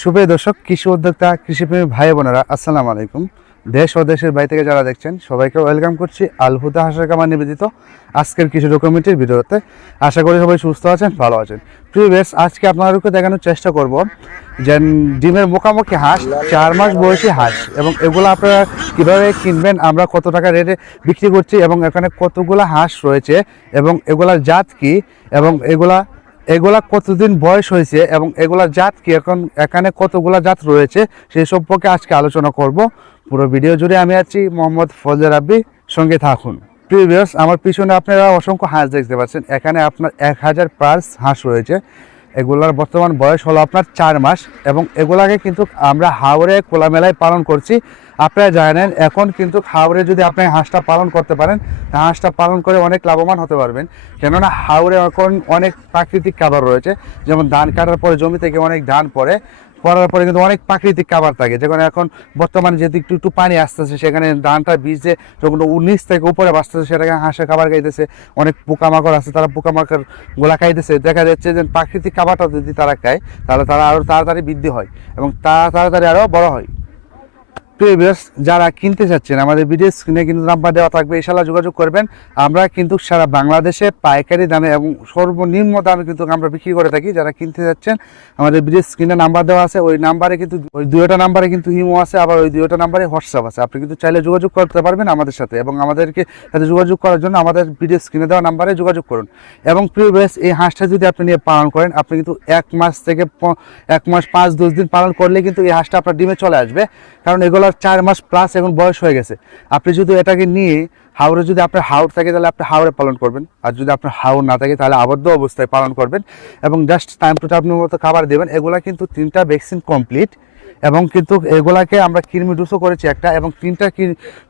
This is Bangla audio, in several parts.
শুভ দর্শক, কৃষি উদ্যোক্তা, কৃষিপ্রেমী ভাই বোনেরা, আসসালামু আলাইকুম। দেশ ও দেশের বাড়ি থেকে যারা দেখছেন, সবাইকে ওয়েলকাম করছি আলহুদা হাসার কামার নিবেদিত আজকের কৃষি ডকুমেন্টের ভিডিওতে। আশা করি সবাই সুস্থ আছেন, ভালো আছেন। প্রিভিয়াস আজকে আপনাদেরকে দেখানোর চেষ্টা করব যে ডিমের মোকামুখি হাঁস, চার মাস বয়সী হাঁস, এবং এগুলো আপনারা কীভাবে কিনবেন, আমরা কত টাকা রেটে বিক্রি করছি, এবং এখানে কতগুলো হাঁস রয়েছে, এবং এগুলার জাত কি, এবং এগুলা এগুলা কতদিন বয়স হয়েছে এবং এগুলা জাত কি? এখন এখানে কতগুলা জাত রয়েছে? সেই সম্পর্কে আজকে আলোচনা করব। পুরো ভিডিও জুড়ে আমি আছি মোহাম্মদ ফজর আব্বি সঙ্গে থাকুন। প্রিভিয়াস আমার পিছনে আপনারা অসংখ্য হাঁস দেখতে পাচ্ছেন। এখানে আপনার এক হাজার পার্স হাঁস রয়েছে। এগুলার বর্তমান বয়স হলো আপনার চার মাস এবং এগুলাকে কিন্তু আমরা হাওড়ে খোলামেলায় পালন করছি। আপনারা জানেন, এখন কিন্তু হাওড়ে যদি আপনি হাঁসটা পালন করতে পারেন, তা হাঁসটা পালন করে অনেক লাভবান হতে পারবেন। কেননা হাওড়ে এখন অনেক প্রাকৃতিক খাবার রয়েছে, যেমন ধান কাটার পরে জমি থেকে অনেক ধান পড়ে। পড়ার পরে কিন্তু অনেক প্রাকৃতিক খাবার থাকে। যেখানে এখন বর্তমানে যেহেতু একটু একটু পানি আসতেছে, সেখানে ধানটা ভিজে যখন নিচ থেকে উপরে বাঁচতেছে, সেটাকে হাঁসের খাবার খাইতেছে। অনেক পোকামাকড় আছে, তারা পোকামাকড় গোলা খাইতেছে। দেখা যাচ্ছে যে প্রাকৃতিক খাবারটা যদি তারা খায়, তাহলে তারা আরও তাড়াতাড়ি বৃদ্ধি হয় এবং তারা তাড়াতাড়ি আরও বড় হয়। প্রিভিয়াস যারা কিনতে চাচ্ছেন, আমাদের ভিডিও স্ক্রিনে কিন্তু নাম্বার দেওয়া থাকবে ইনশাল্লাহ যোগাযোগ করবেন। আমরা কিন্তু সারা বাংলাদেশে পাইকারি দামে এবং সর্বনিম্ন দামে কিন্তু আমরা বিক্রি করে থাকি। যারা কিনতে যাচ্ছেন আমাদের ভিডিও স্ক্রিনে নাম্বার দেওয়া আছে, ওই নাম্বারে কিন্তু, ওই দুইটা নাম্বারে কিন্তু ইমো আছে, আবার ওই দুইটা নাম্বারে হোয়াটসঅ্যাপ আছে। আপনি কিন্তু চাইলে যোগাযোগ করতে পারবেন আমাদের সাথে এবং আমাদেরকে সাথে যোগাযোগ করার জন্য আমাদের ভিডিও স্ক্রিনে দেওয়া নাম্বারে যোগাযোগ করুন। এবং প্রিভিয়াস এই হাঁসটা যদি আপনি নিয়ে পালন করেন, আপনি কিন্তু এক মাস থেকে এক মাস পাঁচ দশ দিন পালন করলে কিন্তু এই হাঁসটা আপনার ডিমে চলে আসবে। কারণ এগুলোর চার মাস প্লাস এখন বয়স হয়ে গেছে। আপনি যদি এটাকে নিয়ে হাওড়ে যদি আপনার হাওড় থাকে তাহলে আপনি হাওড়ে পালন করবেন। আর যদি আপনার হাওড় না থাকে তাহলে আবদ্ধ অবস্থায় পালন করবেন। এবং জাস্ট টাইম টু টাইম মতো খাবার দেবেন। এগুলা কিন্তু তিনটা ভ্যাকসিন কমপ্লিট এবং কিন্তু এগুলাকে আমরা কৃমি ডোজও করেছি একটা। এবং তিনটা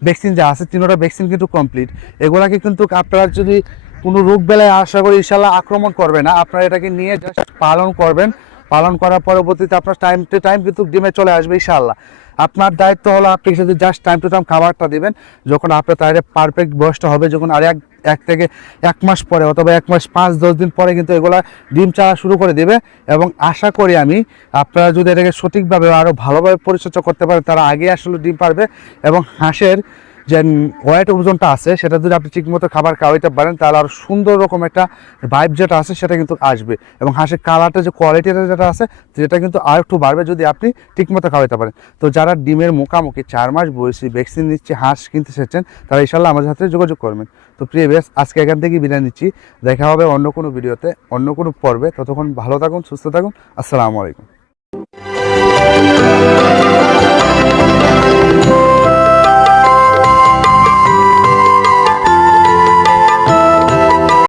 ভ্যাকসিন যা আছে, তিনটা ভ্যাকসিন কিন্তু কমপ্লিট এগুলাকে কিন্তু আপনারা যদি কোনো রোগ বেলায় আশা করি ইনশাল্লাহ আক্রমণ করবে না। আপনারা এটাকে নিয়ে জাস্ট পালন করবেন। পালন করার পরবর্তীতে আপনার টাইম টু টাইম কিন্তু ডিমে চলে আসবে ইনশাল্লাহ আপনার দায়িত্ব হলো আপনি শুধু জাস্ট টাইম টু টাইম খাবারটা দিবেন, যখন আপনার তাহলে পারফেক্ট বয়সটা হবে, যখন আর এক এক থেকে এক মাস পরে অথবা এক মাস পাঁচ, দশ দিন পরে কিন্তু এগুলা ডিম চালা শুরু করে দেবে এবং আশা করি আমি আপনারা যদি এটাকে সঠিকভাবে আরও ভালোভাবে পরিচর্যা করতে পারেন, তারা আগে আসলে ডিম পারবে এবং হাঁসের যে ওয়েট ওজনটা আছে, সেটা যদি আপনি ঠিকমতো খাবার খাওয়াইতে পারেন, তাহলে আরও সুন্দর রকম একটা ভাইব যেটা আছে, সেটা কিন্তু আসবে। এবং হাঁসের কালারটা যে কোয়ালিটিটা যেটা আছে, সেটা কিন্তু আর একটু বাড়বে যদি আপনি ঠিকমতো খাওয়াইতে পারেন। তো যারা ডিমের মুখামুখি চার মাস বয়সী ভ্যাকসিন নিচ্ছে, হাঁস কিনতে চাচ্ছেন তারা ইনশাল্লাহ আমাদের সাথে যোগাযোগ করবেন। তো প্রিয় বেশ আজকে এখান থেকে বিদায় নিচ্ছি। দেখা হবে অন্য কোনো ভিডিওতে অন্য কোনো পর্বে। ততক্ষণ ভালো থাকুন, সুস্থ থাকুন। আসসালামু আলাইকুম।